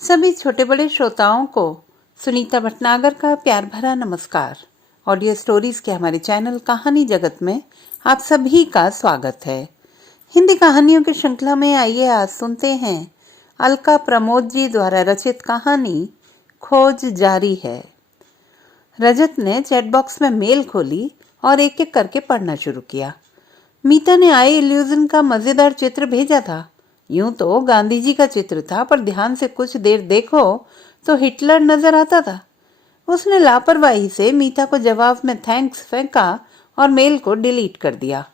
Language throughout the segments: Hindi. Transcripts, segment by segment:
सभी छोटे बड़े श्रोताओं को सुनीता भटनागर का प्यार भरा नमस्कार। ऑडियो स्टोरीज के हमारे चैनल कहानी जगत में आप सभी का स्वागत है। हिंदी कहानियों की श्रृंखला में आइए आज सुनते हैं अलका प्रमोद जी द्वारा रचित कहानी खोज जारी है। रजत ने चैट बॉक्स में मेल खोली और एक एक करके पढ़ना शुरू किया। मीता ने आई इल्यूजन का मजेदार चित्र भेजा था। यूं तो गांधी जी का चित्र था, पर ध्यान से कुछ देर देखो तो हिटलर नजर आता था। उसने लापरवाही से मीता को जवाब में थैंक्स फेंका और मेल को डिलीट कर दिया।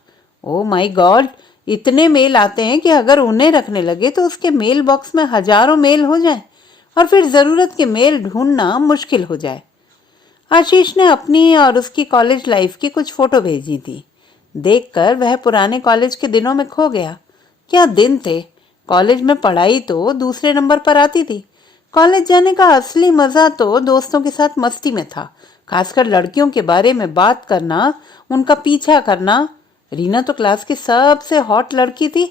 ओ माय गॉड, इतने मेल आते हैं कि अगर उन्हें रखने लगे तो उसके मेल बॉक्स में हजारों मेल हो जाएं और फिर जरूरत के मेल ढूंढना मुश्किल हो जाए। आशीष ने अपनी और उसकी कॉलेज लाइफ की कुछ फोटो भेजी थी। देखकर वह पुराने कॉलेज के दिनों में खो गया। क्या दिन थे। कॉलेज में पढ़ाई तो दूसरे नंबर पर आती थी। कॉलेज जाने का असली मजा तो दोस्तों के साथ मस्ती में था, खासकर लड़कियों के बारे में बात करना, उनका पीछा करना। रीना तो क्लास की सबसे हॉट लड़की थी।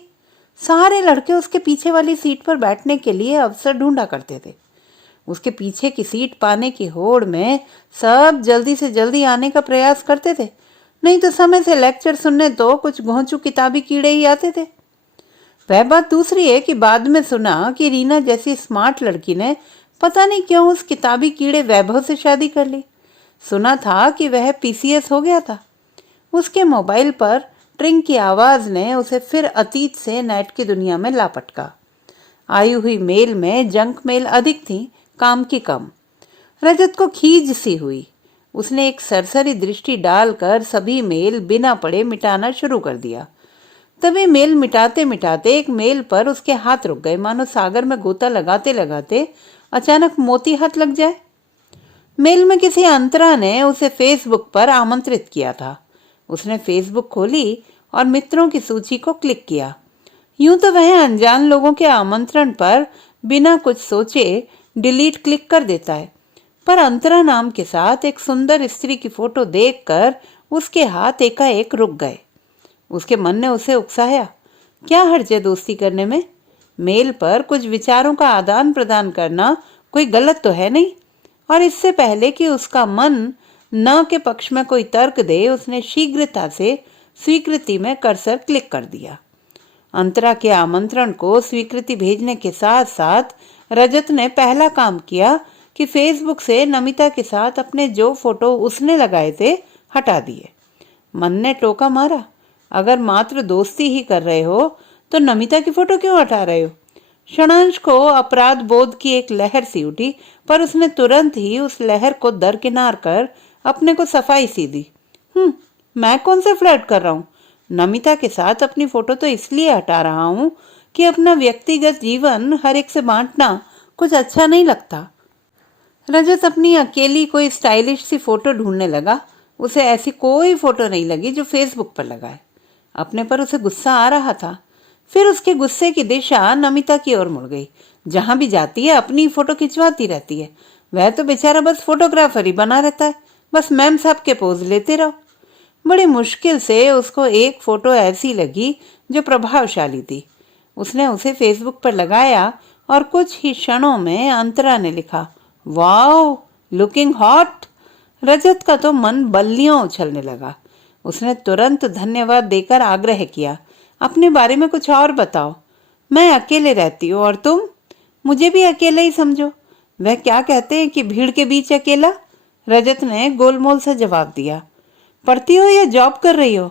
सारे लड़के उसके पीछे वाली सीट पर बैठने के लिए अवसर ढूंढा करते थे। उसके पीछे की सीट पाने की होड़ में सब जल्दी से जल्दी आने का प्रयास करते थे, नहीं तो समय से लेक्चर सुनने तो कुछ घोंचू किताबी कीड़े ही आते थे। वह बात दूसरी है कि बाद में सुना कि रीना जैसी स्मार्ट लड़की ने पता नहीं क्यों उस किताबी कीड़े वैभव से शादी कर ली। सुना था कि वह पीसीएस हो गया था। उसके मोबाइल पर ट्रिंग की आवाज ने उसे फिर अतीत से नेट की दुनिया में लापटका। आई हुई मेल में जंक मेल अधिक थी, काम की कम। रजत को खीज सी हुई। उसने एक सरसरी दृष्टि डालकर सभी मेल बिना पढ़े मिटाना शुरू कर दिया। तभी मेल मिटाते मिटाते एक मेल पर उसके हाथ रुक गए, मानो सागर में गोता लगाते लगाते अचानक मोती हाथ लग जाए। मेल में किसी अंतरा ने उसे फेसबुक पर आमंत्रित किया था। उसने फेसबुक खोली और मित्रों की सूची को क्लिक किया। यूं तो वह अनजान लोगों के आमंत्रण पर बिना कुछ सोचे डिलीट क्लिक कर देता है, पर अंतरा नाम के साथ एक सुंदर स्त्री की फोटो देखकर उसके हाथ एकाएक रुक गए। उसके मन ने उसे उकसाया। क्या हर्ज है दोस्ती करने में? मेल पर कुछ विचारों का आदान प्रदान करना कोई गलत तो है नहीं। और इससे पहले कि उसका मन न के पक्ष में कोई तर्क दे, उसने शीघ्रता से स्वीकृति में कर्सर क्लिक कर दिया। अंतरा के आमंत्रण को स्वीकृति भेजने के साथ साथ रजत ने पहला काम किया कि फेसबुक से नमिता के साथ अपने जो फोटो उसने लगाए थे हटा दिए। मन ने टोका मारा, अगर मात्र दोस्ती ही कर रहे हो तो नमिता की फोटो क्यों हटा रहे हो? क्षणांश को अपराध बोध की एक लहर सी उठी, पर उसने तुरंत ही उस लहर को दरकिनार कर अपने को सफाई सी दी। मैं कौन से फ्लर्ट कर रहा हूँ? नमिता के साथ अपनी फोटो तो इसलिए हटा रहा हूँ कि अपना व्यक्तिगत जीवन हर एक से बांटना कुछ अच्छा नहीं लगता। रजत अपनी अकेली कोई स्टाइलिश सी फोटो ढूंढने लगा। उसे ऐसी कोई फोटो नहीं लगी जो फेसबुक पर लगाए। अपने पर उसे गुस्सा आ रहा था। फिर उसके गुस्से की दिशा नमिता की ओर मुड़ गई। जहां भी जाती है अपनी फोटो खिंचवाती रहती है। वह तो बेचारा बस फोटोग्राफर ही बना रहता है, बस मैम साहब के पोज लेते रहो। बड़ी मुश्किल से उसको एक फोटो ऐसी लगी जो प्रभावशाली थी। उसने उसे फेसबुक पर लगाया और कुछ ही क्षणों में अंतरा ने लिखा, वाओ लुकिंग हॉट। रजत का तो मन बल्लियों उछलने लगा। उसने तुरंत धन्यवाद देकर आग्रह किया, अपने बारे में कुछ और बताओ। मैं अकेले रहती हूँ और तुम? मुझे भी अकेला ही समझो। वह क्या कहते हैं कि भीड़ के बीच अकेला? रजत ने गोलमोल से जवाब दिया। पढ़ती हो या जॉब कर रही हो?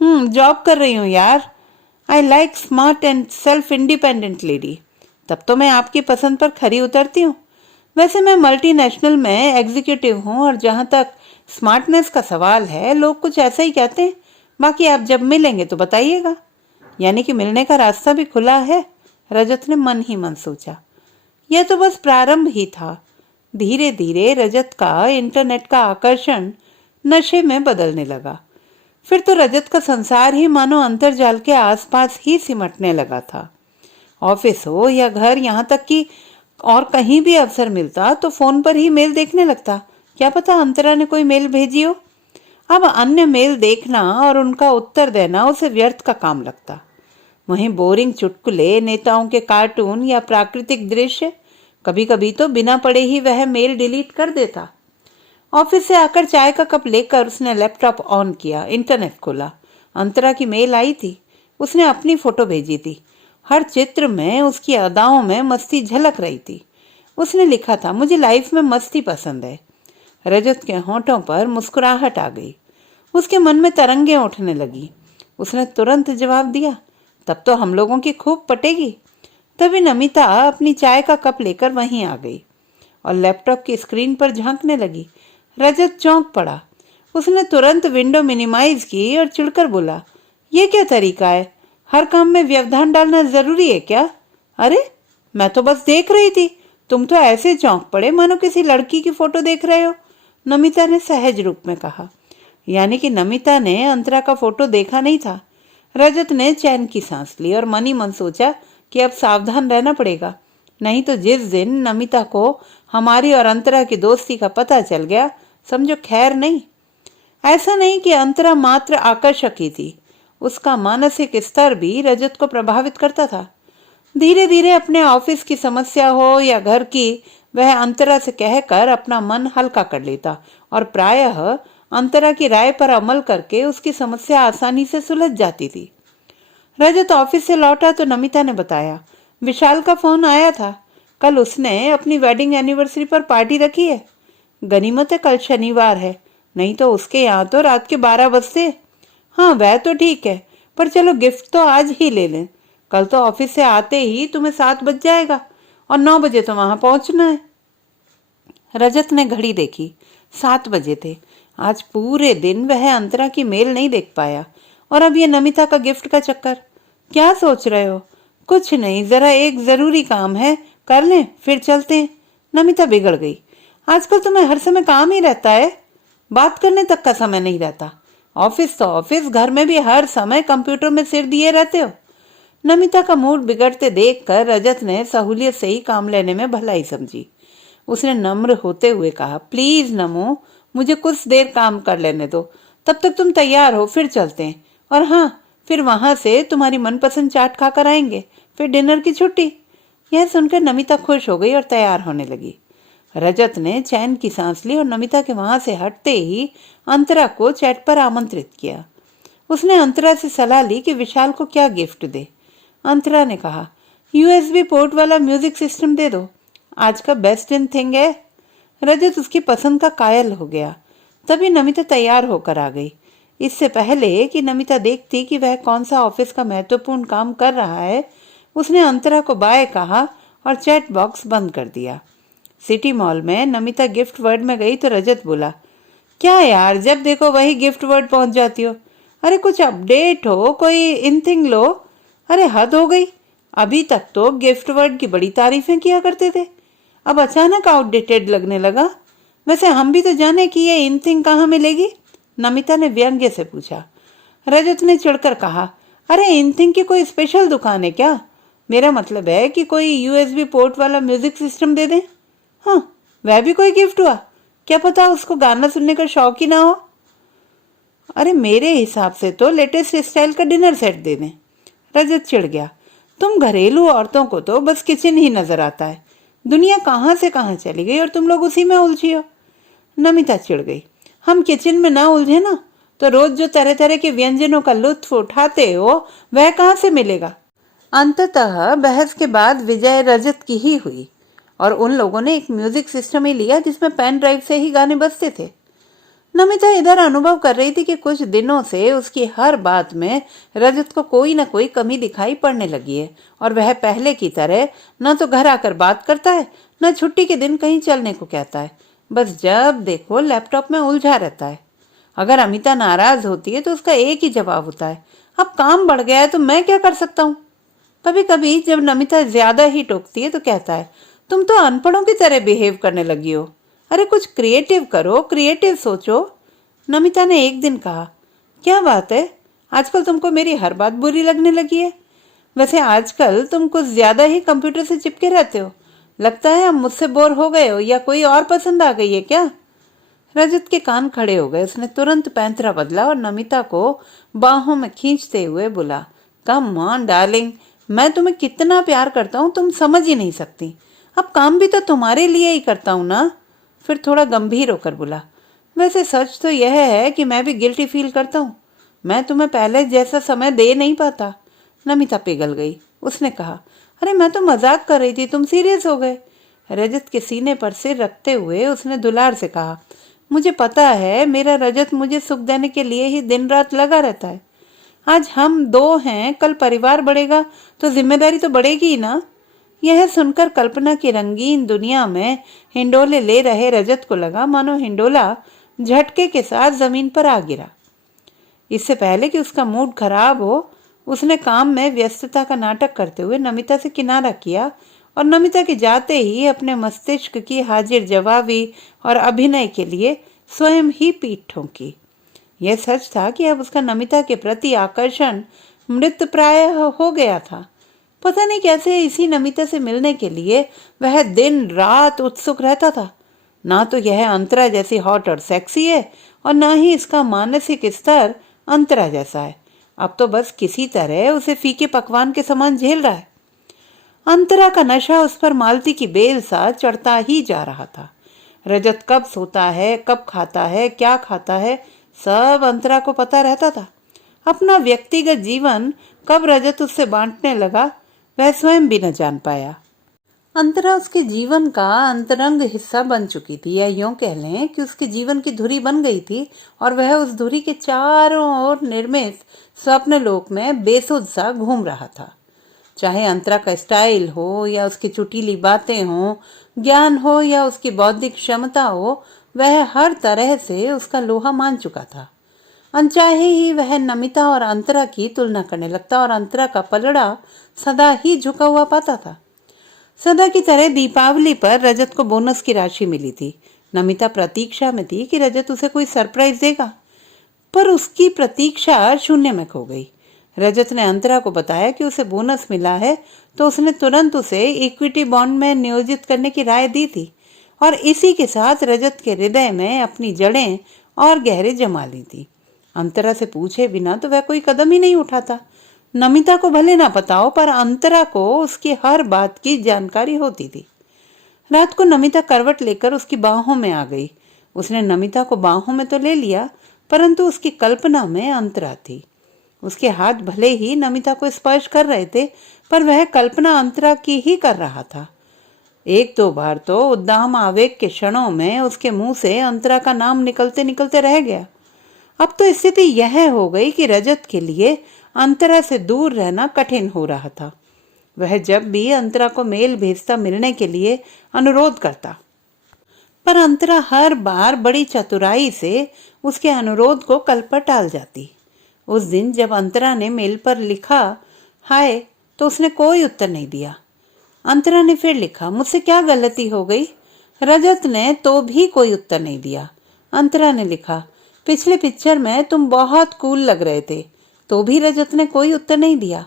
जॉब कर रही हूँ यार। I like smart and self independent lady. तब तो मैं आपकी पसंद पर खरी उतरती हूँ। वैसे मैं मल्टीनेशनल में एग्जीक्यूटिव हूँ और जहाँ तक स्मार्टनेस का सवाल है, लोग कुछ ऐसा ही कहते हैं। बाकी आप जब मिलेंगे तो बताइएगा। यानी कि मिलने का रास्ता भी खुला है? रजत ने मन ही मन सोचा। यह तो बस प्रारंभ ही था। धीरे धीरे रजत का इंटरनेट का आकर्षण नशे में बदलने लगा। फिर तो रजत का संसार ही मानो अंतर्जाल के आसपास ही सिमटने लगा था। ऑफिस हो या घर, यहाँ तक कि और कहीं भी अवसर मिलता तो फोन पर ही मेल देखने लगता। क्या पता अंतरा ने कोई मेल भेजी हो। अब अन्य मेल देखना और उनका उत्तर देना उसे व्यर्थ का काम लगता। वहीं बोरिंग चुटकुले, नेताओं के कार्टून या प्राकृतिक दृश्य, कभी कभी तो बिना पढ़े ही वह मेल डिलीट कर देता। ऑफिस से आकर चाय का कप लेकर उसने लैपटॉप ऑन किया, इंटरनेट खोला। अंतरा की मेल आई थी। उसने अपनी फोटो भेजी थी। हर चित्र में उसकी अदाओं में मस्ती झलक रही थी। उसने लिखा था, मुझे लाइफ में मस्ती पसंद है। रजत के होंठों पर मुस्कुराहट आ गई। उसके मन में तरंगें उठने लगी। उसने तुरंत जवाब दिया, तब तो हम लोगों की खूब पटेगी। तभी नमिता अपनी चाय का कप लेकर वहीं आ गई और लैपटॉप की स्क्रीन पर झांकने लगी। रजत चौंक पड़ा। उसने तुरंत विंडो मिनिमाइज की और चिढ़कर बोला, ये क्या तरीका है? हर काम में व्यवधान डालना जरूरी है क्या? अरे मैं तो बस देख रही थी, तुम तो ऐसे चौंक पड़े मानो किसी लड़की की फोटो देख रहे हो। नमिता ने सहज रूप में कहा। यानी कि नमिता ने अंतरा का फोटो देखा नहीं था। रजत ने चैन की सांस ली और मन ही मन सोचा कि अब सावधान रहना पड़ेगा, नहीं तो जिस दिन नमिता को हमारी और अंतरा की दोस्ती का पता चल गया, समझो खैर नहीं। ऐसा नहीं कि अंतरा मात्र आकर्षक ही थी, उसका मानसिक स्तर भी रजत को प्रभावित करता था। धीरे धीरे अपने ऑफिस की समस्या हो या घर की, वह अंतरा से कहकर अपना मन हल्का कर लेता और प्रायः अंतरा की राय पर अमल करके उसकी समस्या आसानी से सुलझ जाती थी। रजत ऑफिस से लौटा तो नमिता ने बताया, विशाल का फोन आया था। कल उसने अपनी वेडिंग एनिवर्सरी पर पार्टी रखी है। गनीमत है कल शनिवार है, नहीं तो उसके यहाँ तो रात के 12 बजते। हाँ वह तो ठीक है, पर चलो गिफ्ट तो आज ही ले लें। कल तो ऑफिस से आते ही तुम्हें 7 बज जाएगा और 9 बजे तो वहां पहुंचना है। रजत ने घड़ी देखी, 7 बजे थे। आज पूरे दिन वह अंतरा की मेल नहीं देख पाया और अब ये नमिता का गिफ्ट का चक्कर। क्या सोच रहे हो? कुछ नहीं, जरा एक जरूरी काम है, कर लें फिर चलते हैं। नमिता बिगड़ गई। आजकल तुम्हें हर समय काम ही रहता है, बात करने तक का समय नहीं रहता। ऑफिस तो ऑफिस, घर में भी हर समय कंप्यूटर में सिर दिए रहते हो। नमिता का मूड बिगड़ते देखकर रजत ने सहूलियत से ही काम लेने में भलाई समझी। उसने नम्र होते हुए कहा, प्लीज नमो, मुझे कुछ देर काम कर लेने दो, तब तक तुम तैयार हो फिर चलते हैं। और हाँ, फिर वहां से तुम्हारी मनपसंद चाट खाकर आएंगे, फिर डिनर की छुट्टी। यह सुनकर नमिता खुश हो गई और तैयार होने लगी। रजत ने चैन की सांस ली और नमिता के वहां से हटते ही अंतरा को चैट पर आमंत्रित किया। उसने अंतरा से सलाह ली कि विशाल को क्या गिफ्ट दे। अंतरा ने कहा, यूएसबी पोर्ट वाला म्यूजिक सिस्टम दे दो, आज का बेस्ट इन थिंग है। रजत उसकी पसंद का कायल हो गया। तभी नमिता तैयार होकर आ गई। इससे पहले कि नमिता देखती कि वह कौन सा ऑफिस का महत्वपूर्ण काम कर रहा है, उसने अंतरा को बाय कहा और चैट बॉक्स बंद कर दिया। सिटी मॉल में नमिता गिफ्ट वर्ड में गई तो रजत बोला, क्या यार, जब देखो वही गिफ्ट वर्ड पहुंच जाती हो। अरे कुछ अपडेट हो, कोई इन थिंग लो। अरे हद हो गई, अभी तक तो गिफ्ट वर्ड की बड़ी तारीफें किया करते थे, अब अचानक आउटडेटेड लगने लगा। वैसे हम भी तो जाने कि ये इन थिंग कहाँ मिलेगी? नमिता ने व्यंग्य से पूछा। रजत ने चिढ़कर कहा, अरे इन थिंग की कोई स्पेशल दुकान है क्या? मेरा मतलब है कि कोई यूएसबी पोर्ट वाला म्यूजिक सिस्टम दे दें। हाँ, वह भी कोई गिफ्ट हुआ? क्या पता उसको गाना सुनने का शौक ही ना हो। अरे मेरे हिसाब से तो लेटेस्ट स्टाइल का डिनर सेट दे दें। रजत चिढ़ गया, तुम घरेलू औरतों को तो बस किचन ही नजर आता है। दुनिया कहाँ से कहाँ चली गई और तुम लोग उसी में उलझी हो। नमिता चिढ़ गई, हम किचन में ना उलझे ना तो रोज जो तरह तरह के व्यंजनों का लुत्फ उठाते हो वह कहाँ से मिलेगा। अंततः बहस के बाद विजय रजत की ही हुई और उन लोगों ने एक म्यूजिक सिस्टम ही लिया जिसमें पेन ड्राइव से ही गाने बजते थे। नमिता इधर अनुभव कर रही थी कि कुछ दिनों से उसकी हर बात में रजत को कोई न कोई कमी दिखाई पड़ने लगी है और वह पहले की तरह न तो घर आकर बात करता है, न छुट्टी के दिन कहीं चलने को कहता है। बस जब देखो लैपटॉप में उलझा रहता है। अगर अमिता नाराज होती है तो उसका एक ही जवाब होता है, अब काम बढ़ गया है तो मैं क्या कर सकता हूँ। कभी कभी जब नमिता ज्यादा ही टोकती है तो कहता है, तुम तो अनपढ़ों की तरह बिहेव करने लगी हो। अरे कुछ क्रिएटिव करो, क्रिएटिव सोचो। नमिता ने एक दिन कहा, क्या बात है, आजकल तुमको मेरी हर बात बुरी लगने लगी है। वैसे आजकल तुम कुछ ज्यादा ही कंप्यूटर से चिपके रहते हो। लगता है अब मुझसे बोर हो गए हो या कोई और पसंद आ गई है क्या? रजत के कान खड़े हो गए। उसने तुरंत पैंतरा बदला और नमिता को बाहों में खींचते हुए बोला, कम ऑन डार्लिंग, मैं तुम्हें कितना प्यार करता हूँ तुम समझ ही नहीं सकती। अब काम भी तो तुम्हारे लिए ही करता हूँ ना। फिर थोड़ा गंभीर होकर बोला, वैसे सच तो यह है कि मैं भी गिल्टी फील करता हूँ। मैं तुम्हें पहले जैसा समय दे नहीं पाता। नमिता पिघल गई। उसने कहा, अरे मैं तो मजाक कर रही थी, तुम सीरियस हो गए। रजत के सीने पर सिर रखते हुए उसने दुलार से कहा, मुझे पता है मेरा रजत मुझे सुख देने के लिए ही दिन रात लगा रहता है। आज हम दो हैं, कल परिवार बढ़ेगा तो जिम्मेदारी तो बढ़ेगी ही ना। यह सुनकर कल्पना की रंगीन दुनिया में हिंडोले ले रहे रजत को लगा मानो हिंडोला झटके के साथ जमीन पर आ गिरा। इससे पहले कि उसका मूड खराब हो, उसने काम में व्यस्तता का नाटक करते हुए नमिता से किनारा किया और नमिता के जाते ही अपने मस्तिष्क की हाजिर जवाबी और अभिनय के लिए स्वयं ही पीठ ठोंकी। यह सच था कि अब उसका नमिता के प्रति आकर्षण मृतप्राय हो गया था। पता नहीं कैसे इसी नमिता से मिलने के लिए वह दिन रात उत्सुक रहता था। ना तो यह अंतरा जैसी हॉट और सेक्सी है और ना ही इसका मानसिक स्तर अंतरा जैसा है। अब तो बस किसी तरह उसे फीके पकवान के समान झेल रहा है। अंतरा का नशा उस पर मालती की बेल सा चढ़ता ही जा रहा था। रजत कब सोता है, कब खाता है, क्या खाता है, सब अंतरा को पता रहता था। अपना व्यक्तिगत जीवन कब रजत उससे बांटने लगा, वह स्वयं भी न जान पाया। अंतरा उसके जीवन का अंतरंग हिस्सा बन चुकी थी, या यूं कह लें कि उसके जीवन की धुरी बन गई थी और वह उस धुरी के चारों ओर निर्मित स्वप्न लोक में बेसुध सा घूम रहा था। चाहे अंतरा का स्टाइल हो या उसकी चुटीली बातें हो, ज्ञान हो या उसकी बौद्धिक क्षमता हो, वह हर तरह से उसका लोहा मान चुका था। अनचाहे ही वह नमिता और अंतरा की तुलना करने लगता और अंतरा का पलड़ा सदा ही झुका हुआ पाता था। सदा की तरह दीपावली पर रजत को बोनस की राशि मिली थी। नमिता प्रतीक्षा में थी कि रजत उसे कोई सरप्राइज देगा, पर उसकी प्रतीक्षा शून्य में खो गई। रजत ने अंतरा को बताया कि उसे बोनस मिला है, तो उसने तुरंत उसे इक्विटी बॉन्ड में नियोजित करने की राय दी थी और इसी के साथ रजत के हृदय में अपनी जड़ें और गहरे जमा ली थी। अंतरा से पूछे बिना तो वह कोई कदम ही नहीं उठाता। नमिता को भले ना पता हो, पर अंतरा को उसकी हर बात की जानकारी होती थी। रात को नमिता करवट लेकर उसकी बाहों में आ गई। उसने नमिता को बाहों में तो ले लिया, परंतु उसकी कल्पना में अंतरा थी। उसके हाथ भले ही नमिता को स्पर्श कर रहे थे, पर वह कल्पना अंतरा की ही कर रहा था। एक दो बार तो उद्दाम आवेग के क्षणों में उसके मुंह से अंतरा का नाम निकलते निकलते रह गया। अब तो स्थिति यह हो गई कि रजत के लिए अंतरा से दूर रहना कठिन हो रहा था। वह जब भी अंतरा को मेल भेजता मिलने के लिए अनुरोध करता, पर अंतरा हर बार बड़ी चतुराई से उसके अनुरोध को कल पर टाल जाती। उस दिन जब अंतरा ने मेल पर लिखा हाय, तो उसने कोई उत्तर नहीं दिया। अंतरा ने फिर लिखा, मुझसे क्या गलती हो गई? रजत ने तो भी कोई उत्तर नहीं दिया। अंतरा ने लिखा, पिछले पिक्चर में तुम बहुत कूल लग रहे थे, तो भी रजत ने कोई उत्तर नहीं दिया।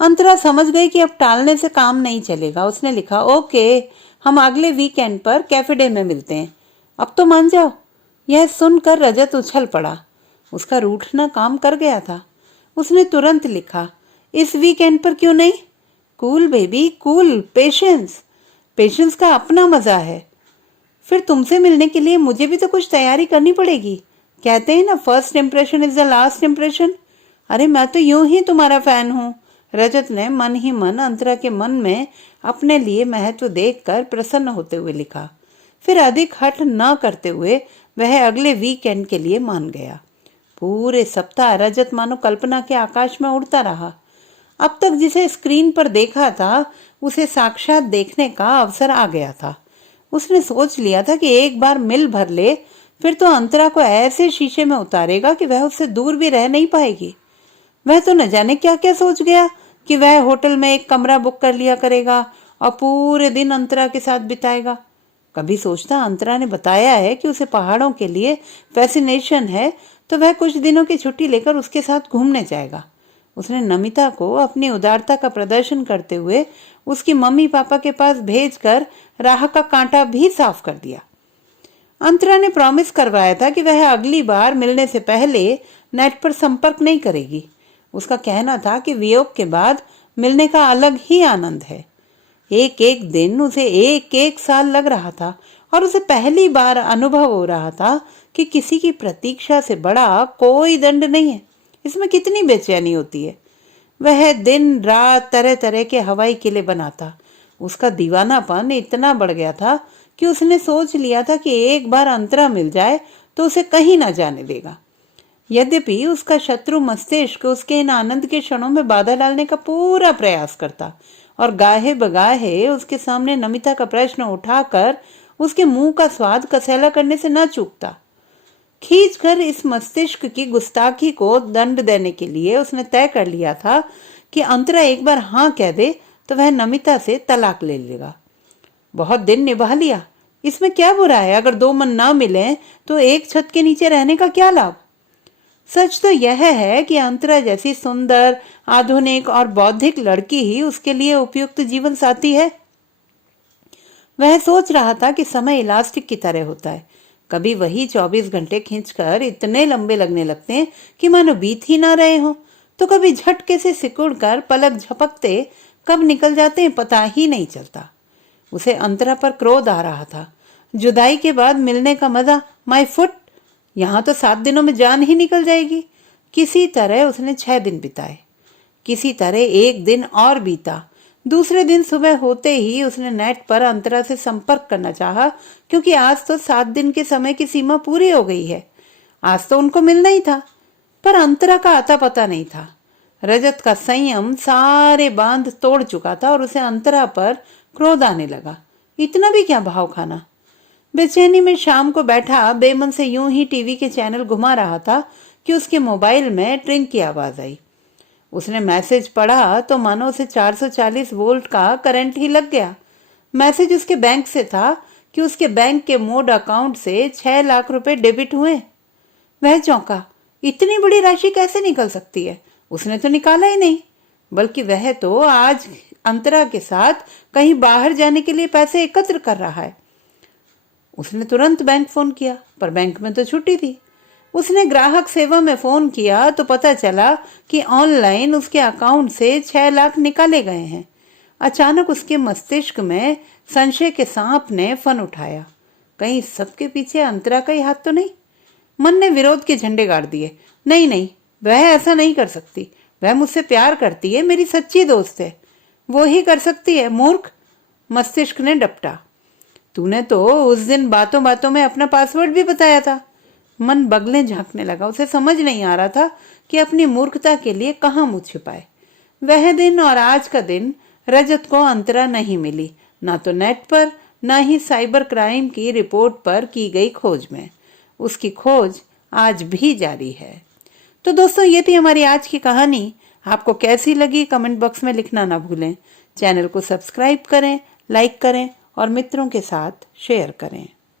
अंतरा समझ गई कि अब टालने से काम नहीं चलेगा। उसने लिखा, ओके, हम अगले वीकेंड पर कैफे डे में मिलते हैं, अब तो मान जाओ। यह सुनकर रजत उछल पड़ा। उसका रूठना काम कर गया था। उसने तुरंत लिखा, इस वीकेंड पर क्यों नहीं? Cool baby, cool, patience, patience का अपना मजा है। फिर तुमसे मिलने के लिए मुझे भी तो कुछ तैयारी करनी पड़ेगी। कहते हैं ना, first impression is the last impression. अरे मैं तो यूं ही तुम्हारा फैन हूँ। रजत ने मन ही मन अंतरा के मन में अपने लिए महत्व देखकर प्रसन्न होते हुए लिखा। फिर अधिक हठ न करते हुए वह अगले वीकेंड के लिए मान गया। पूरे सप्ताह रजत मानो कल्पना के आकाश में उड़ता रहा। अब तक जिसे स्क्रीन पर देखा था, उसे साक्षात देखने का अवसर आ गया था। उसने सोच लिया था कि एक बार मिल भर ले, फिर तो अंतरा को ऐसे शीशे में उतारेगा कि वह उससे दूर भी रह नहीं पाएगी। वह तो न जाने क्या क्या सोच गया कि वह होटल में एक कमरा बुक कर लिया करेगा और पूरे दिन अंतरा के साथ बिताएगा। कभी सोचता, अंतरा ने बताया है कि उसे पहाड़ों के लिए फैसिनेशन है, तो वह कुछ दिनों की छुट्टी लेकर उसके साथ घूमने जाएगा। उसने नमिता को अपनी उदारता का प्रदर्शन करते हुए उसकी मम्मी पापा के पास भेजकर राह का कांटा भी साफ कर दिया। अंतरा ने प्रॉमिस करवाया था कि वह अगली बार मिलने से पहले नेट पर संपर्क नहीं करेगी। उसका कहना था कि वियोग के बाद मिलने का अलग ही आनंद है। एक एक दिन उसे एक एक साल लग रहा था और उसे पहली बार अनुभव हो रहा था कि किसी की प्रतीक्षा से बड़ा कोई दंड नहीं है। इसमें कितनी बेचैनी होती है। वह दिन रात तरह तरह के हवाई किले बनाता। उसका दीवानापन इतना बढ़ गया था कि उसने सोच लिया था कि एक बार अंतरा मिल जाए तो उसे कहीं ना जाने देगा। यद्यपि उसका शत्रु मस्तिष्क उसके इन आनंद के क्षणों में बाधा डालने का पूरा प्रयास करता और गाहे बगाहे उसके सामने नमिता का प्रश्न उठाकर उसके मुंह का स्वाद कसैला करने से न चूकता। खींचकर इस मस्तिष्क की गुस्ताखी को दंड देने के लिए उसने तय कर लिया था कि अंतरा एक बार हाँ कह दे तो वह नमिता से तलाक ले लेगा। बहुत दिन निभा लिया, इसमें क्या बुरा है? अगर दो मन ना मिले तो एक छत के नीचे रहने का क्या लाभ? सच तो यह है कि अंतरा जैसी सुंदर, आधुनिक और बौद्धिक लड़की ही उसके लिए उपयुक्त जीवन साथी है। वह सोच रहा था कि समय इलास्टिक की तरह होता है। कभी वही 24 घंटे खींचकर इतने लंबे लगने लगते हैं कि मानो बीत ही ना रहे हो, तो कभी झटके से सिकुड़कर पलक झपकते कब निकल जाते हैं पता ही नहीं चलता। उसे अंतरा पर क्रोध आ रहा था। जुदाई के बाद मिलने का मजा, माय फुट, यहाँ तो 7 दिनों में जान ही निकल जाएगी। किसी तरह उसने 6 दिन बिताए। किसी तरह एक दिन और बीता। दूसरे दिन सुबह होते ही उसने नेट पर अंतरा से संपर्क करना चाहा, क्योंकि आज तो 7 दिन के समय की सीमा पूरी हो गई है। आज तो उनको मिलना ही था, पर अंतरा का आता पता नहीं था। रजत का संयम सारे बांध तोड़ चुका था और उसे अंतरा पर क्रोध आने लगा। इतना भी क्या भाव खाना। बेचैनी में शाम को बैठा बेमन से यूं ही टीवी के चैनल घुमा रहा था कि उसके मोबाइल में ट्रिंग की आवाज आई। उसने मैसेज पढ़ा तो मानो उसे 440 वोल्ट का करंट ही लग गया। मैसेज उसके बैंक से था कि उसके बैंक के मोड अकाउंट से 6 लाख रुपए डेबिट हुए। वह चौंका। इतनी बड़ी राशि कैसे निकल सकती है? उसने तो निकाला ही नहीं, बल्कि वह तो आज अंतरा के साथ कहीं बाहर जाने के लिए पैसे एकत्र कर रहा है। उसने तुरंत बैंक फोन किया, पर बैंक में तो छुट्टी थी। उसने ग्राहक सेवा में फोन किया तो पता चला कि ऑनलाइन उसके अकाउंट से 6 लाख निकाले गए हैं। अचानक उसके मस्तिष्क में संशय के सांप ने फन उठाया। कहीं सबके पीछे अंतरा का ही हाथ तो नहीं? मन ने विरोध के झंडे गाड़ दिए। नहीं नहीं, वह ऐसा नहीं कर सकती। वह मुझसे प्यार करती है, मेरी सच्ची दोस्त है, वो ही कर सकती है। मूर्ख, मस्तिष्क ने डपटा। तूने तो उस दिन बातों बातों में अपना पासवर्ड भी बताया था। मन बगले झांकने लगा। उसे समझ नहीं आ रहा था कि अपनी मूर्खता के लिए कहाँ मुंह छिपाए। वह दिन और आज का दिन रजत को अंतरा नहीं मिली, ना तो नेट पर, ना ही साइबर क्राइम की रिपोर्ट पर की गई खोज में। उसकी खोज आज भी जारी है। तो दोस्तों, ये थी हमारी आज की कहानी। आपको कैसी लगी कमेंट बॉक्स में लिखना ना भूलें। चैनल को सब्सक्राइब करें, लाइक करें और मित्रों के साथ शेयर करें।